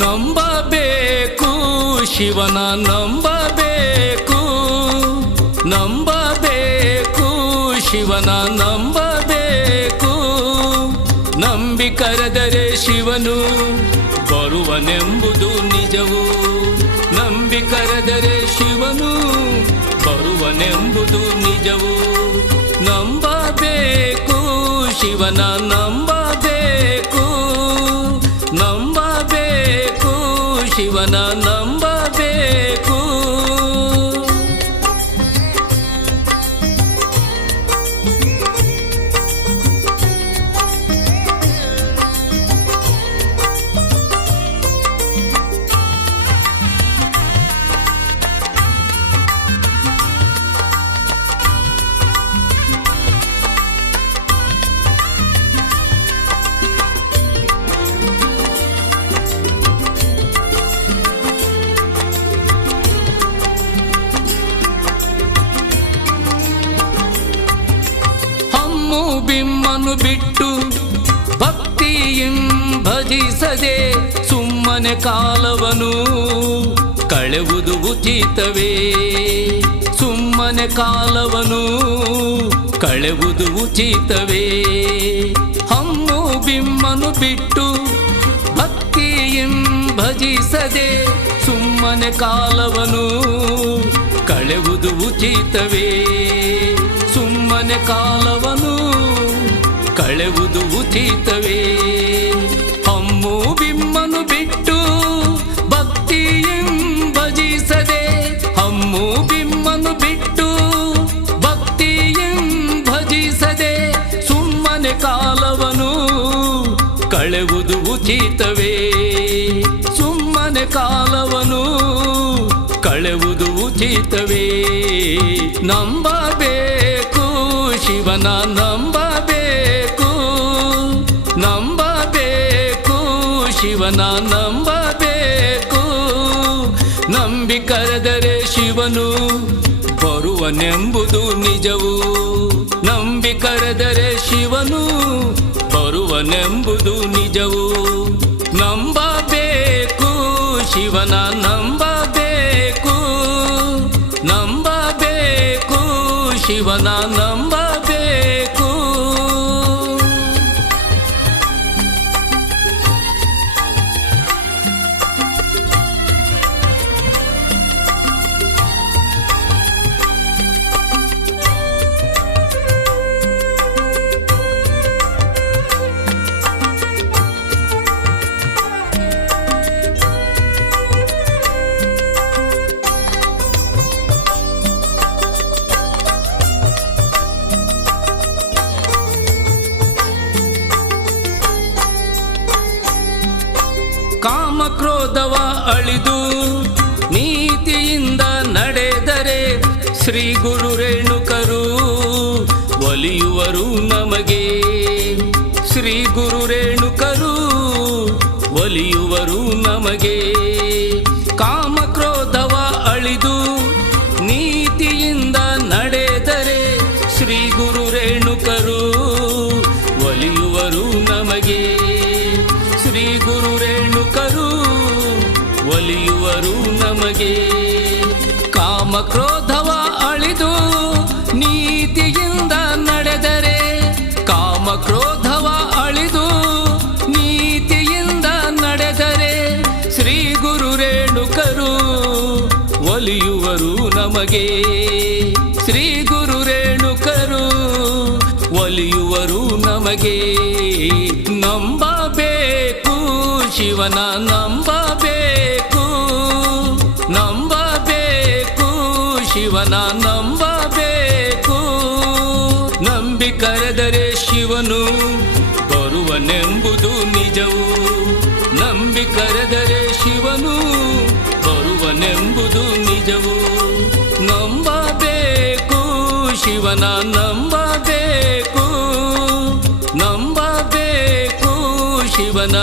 ನಂಬಬೇಕು ಶಿವನ ನಂಬಬೇಕು, ನಂಬಬೇಕು ಶಿವನ ನಂಬಬೇಕು. ನಂಬಿ ಕರೆದರೆ ಶಿವನು ಬರುವನೆಂಬುದು ನಿಜವು. ನಂಬಿ ಕರೆದರೆ ಶಿವನು ಬರುವನೆಂಬುದು ನಿಜವು. ನಂಬಬೇಕು ಶಿವನ ನಂಬಬೇಕು, ನಂಬಬೇಕು ಶಿವನ ನಂಬಬೇಕು. ಬಿಮ್ಮನು ಬಿಟ್ಟು ಭಕ್ತಿಯಿಂ ಭಜಿಸದೆ ಸುಮ್ಮನೆ ಕಾಲವನು ಕಳೆವುದು ಉಚಿತವೇ. ಸುಮ್ಮನೆ ಕಾಲವನು ಕಳೆವುದು ಉಚಿತವೇ. ಹಮ್ಮು ಬಿಮ್ಮನು ಬಿಟ್ಟು ಭಕ್ತಿಯಿಂ ಭಜಿಸದೆ ಸುಮ್ಮನೆ ಕಾಲವನು ಕಳೆವುದು ಉಚಿತವೇ. ಸುಮ್ಮನೆ ಕಾಲವನು ಕಳೆವುದು ಉಚಿತವೇ. ಹಮ್ಮು ಬಿಮ್ಮನು ಬಿಟ್ಟು ಭಕ್ತಿಯಿಂ ಭಜಿಸದೆ, ಹಮ್ಮು ಬಿಮ್ಮನು ಬಿಟ್ಟು ಭಕ್ತಿಯಿಂ ಭಜಿಸದೆ ಸುಮ್ಮನೆ ಕಾಲವನು ಕಳೆವುದು ಉಚಿತವೇ. ಸುಮ್ಮನೆ ಕಾಲವನು ಕಳೆವುದು ಉಚಿತವೇ. ನಂಬಬೇಕು ಶಿವನ ನಂಬಬೇಕು, ನಂಬಬೇಕು ಶಿವನ ನಂಬಬೇಕು. ನಂಬಿ ಕರೆದರೆ ಶಿವನು ಬರುವನೆಂಬುದು ನಿಜವು. ನಂಬಿ ಕರೆದರೆ ಶಿವನು ಬರುವನೆಂಬುದು ನಿಜವು. ನಂಬಬೇಕು ಶಿವನ ನಂಬಬೇಕು, ನಂಬಬೇಕು ಶಿವನ ನಂಬಬೇಕು. ಕಾಮಕ್ರೋಧವ ಅಳಿದು ನೀತಿಯಿಂದ ನಡೆದರೆ ಶ್ರೀ ಗುರು ರೇಣುಕರು ಒಲಿಯುವರು ನಮಗೆ. ಶ್ರೀ ಗುರು ರೇಣುಕರು ಒಲಿಯುವರು ನಮಗೆ. ಕಾಮಕ್ರೋಧವ ಅಳಿದು ನೀತಿಯಿಂದ ನಡೆದರೆ ಶ್ರೀ ಗುರು ರೇಣುಕರು ಒಲಿಯುವರು ನಮಗೆ. ಶ್ರೀ ಗುರು ರೇಣುಕರು ಒಲಿಯುವರು ನಮಗೆ. ಕಾಮಕ್ರೋಧವ ಅಳಿದು ನೀತಿಯಿಂದ ನಡೆದರೆ, ಕಾಮಕ್ರೋಧವ ಅಳಿದು ನೀತಿಯಿಂದ ನಡೆದರೆ ಶ್ರೀ ಗುರು ರೇಣುಕರು ಒಲಿಯುವರು ನಮಗೆ. ಶ್ರೀ ಗುರು ರೇಣುಕರು ಒಲಿಯುವರು ನಮಗೆ. ನಂಬಬೇಕು ಶಿವನ ನಂಬಬೇಕು, ನಂಬಬೇಕು ಶಿವನ ನಂಬಬೇಕು. ನಂಬಿ ಕರೆದರೆ ಶಿವನು ಬರುವನೆಂಬುದು ನಿಜವು. ನಂಬಿ ಕರೆದರೆ ಶಿವನು ಬರುವನೆಂಬುದು ನಿಜವು. ನಂಬಬೇಕು, ಶಿವನ ನಂಬಬೇಕು, ನಂಬಬೇಕು ಶಿವನ